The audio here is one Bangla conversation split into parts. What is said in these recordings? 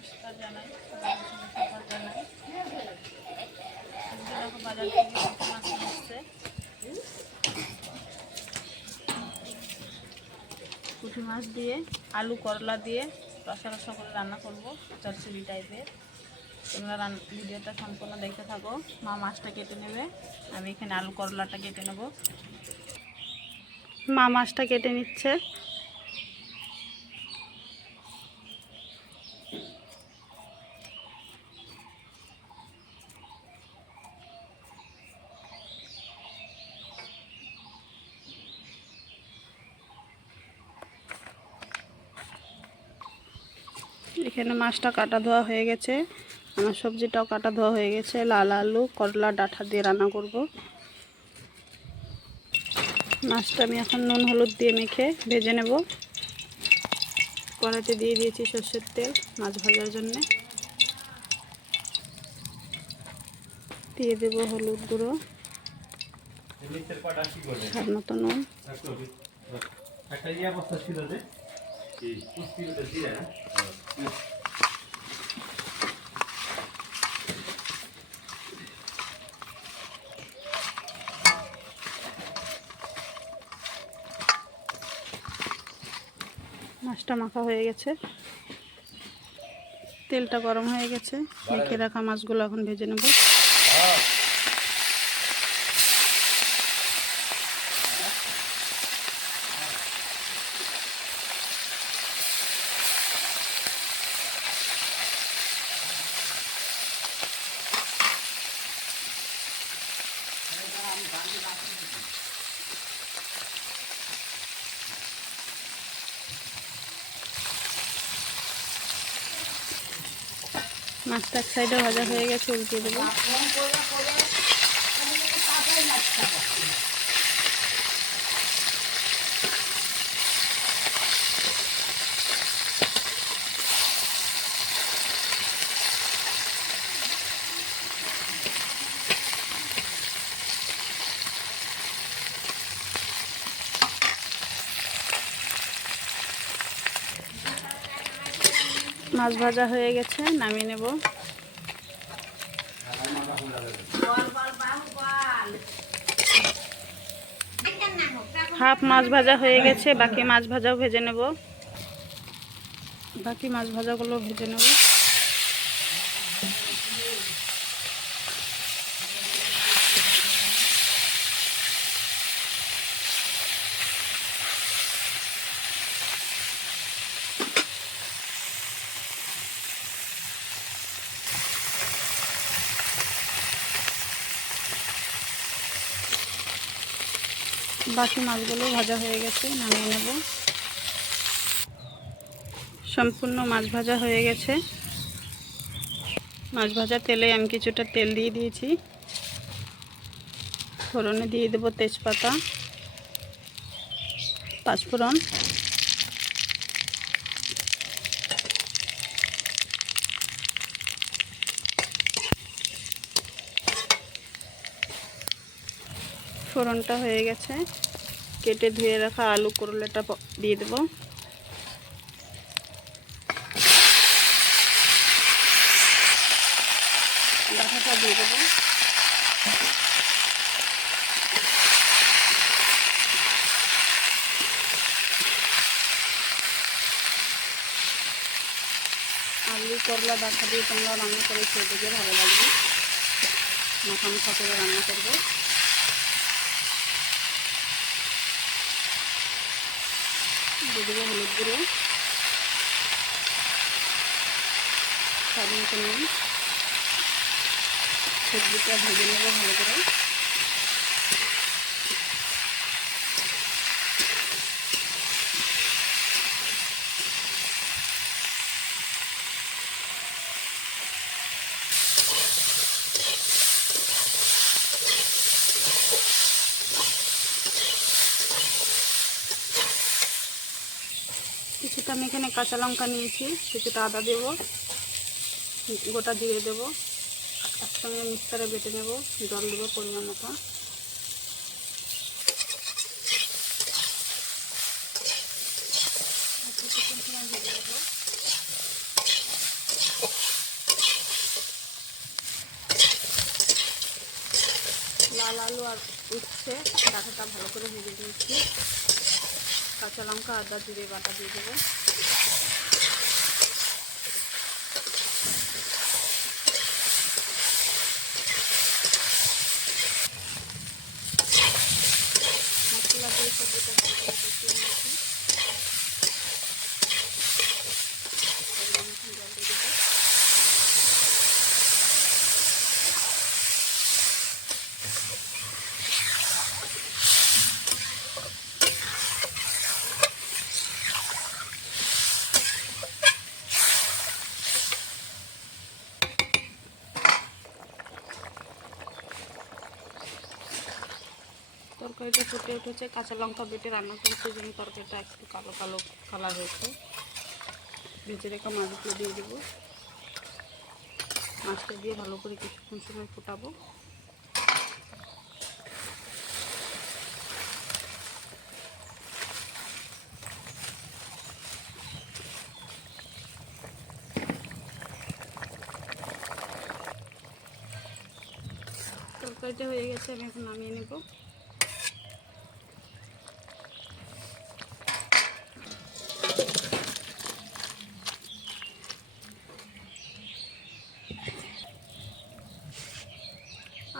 নমস্কার জানাই, সকাল জানাই। আজকে দেখো বাজার থেকে পুঁটি মাছ নিয়ে এসছে। পুঁটি মাছ দিয়ে আলু করলা দিয়ে রসা রসা করে রান্না করবো, চচ্চড়ি টাইপের। তোমরা ভিডিওটা সম্পূর্ণ দেখতে থাকো। মা মাছটা কেটে নেবে, আমি এখানে আলু করলাটা কেটে নেব। মা মাছটা কেটে নিচ্ছে। এখানে মাছটা কাটা ধোয়া হয়ে গেছে, আমার সবজিটাও কাটা ধোয়া হয়ে গেছে। লাল আলু করলা ডাঁটা দিয়ে রান্না করব। মাছটা আমি এখন নুন হলুদ দিয়ে মেখে ভেজে নেব। কড়াইতে দিয়ে দিয়েছি সর্ষের তেল মাছ ভাজার জন্য। দিয়ে দেব হলুদ গুঁড়ো, স্বাদ মতো নুন। মাছটা মাখা হয়ে গেছে, তেলটা গরম হয়ে গেছে। মেখে রাখা মাছগুলো এখন ভেজে নেব। মাছটা এক সাইডে ভাজা হয়ে গেছে, উল্টিয়ে দেবো। মাছ ভাজা হয়ে গেছে, নামিয়ে নেব। হাফ মাছ ভাজা হয়ে গেছে, বাকি মাছ ভাজাও ভেজে নেব। বাকি মাছ ভাজাগুলো ভেজে নেব। বাকি মাছগুলো ভাজা হয়ে গেছে, নামিয়ে নেব। সম্পূর্ণ মাছ ভাজা হয়ে গেছে। মাছ ভাজা তেলে আমি কিছুটা তেল দিয়ে দিয়েছি। ফোড়নে দিয়ে দেব তেজপাতা, পাঁচফোড়ন, ফোড়নটা হয়ে গেছে। কেটে ধুয়ে রাখা আলু করলাটা দিয়ে দেব। ডাঁটাটা দিয়ে দেব। আলু করলা ডাঁটা দিয়ে তোমরা রান্না করে খেয়ে দেখে ভালো লাগবে। মাখা মাখা করে রান্না করবো। দিয়ে দেবো হলুদ গুঁড়ো, স্বাদ মতো নুন। সবজিটা ভেজে নেব ভালো করে। কিছুটা আমি এখানে কাঁচা লঙ্কা নিয়েছি, কিছুটা আদা দেব, গোটা জিরে দেবো। একসঙ্গে মিক্সারে বেটে নেব। জল দেবো পরিমাণ মতো। আর উঠছে, ডাঁটাটা ভালো করে ভেজে দিয়েছি। কাঁচা লঙ্কা, আদা, জিরে বাটা দিয়ে দেবো। মশলা দিয়ে সবজিটা ভালো করে কষিয়ে নিয়েছি। জল দিয়ে দেবো। তরকারিটা ফুটে উঠেছে, কাঁচা লঙ্কা বেটে রান্না করতে জন্য তরকারিটা একটু কালো কালো কালার হয়েছে। ভেজে রেখা মাছগুলো দিয়ে দেবো। মাছটা দিয়ে ভালো করে কিছুক্ষণ সময় ফোটাবো। তরকারিটা হয়ে গেছে, আমি এখন নামিয়ে নেব।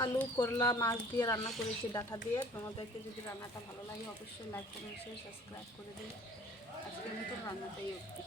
আলু, করলা, মাছ দিয়ে রান্না করেছি ডাঁটা দিয়ে। তোমাদেরকে যদি রান্নাটা ভালো লাগে অবশ্যই লাইক, কমেন্ট, শেয়ার, সাবস্ক্রাইব করে দিও। আজকের মতো রান্নাটাই অবধি।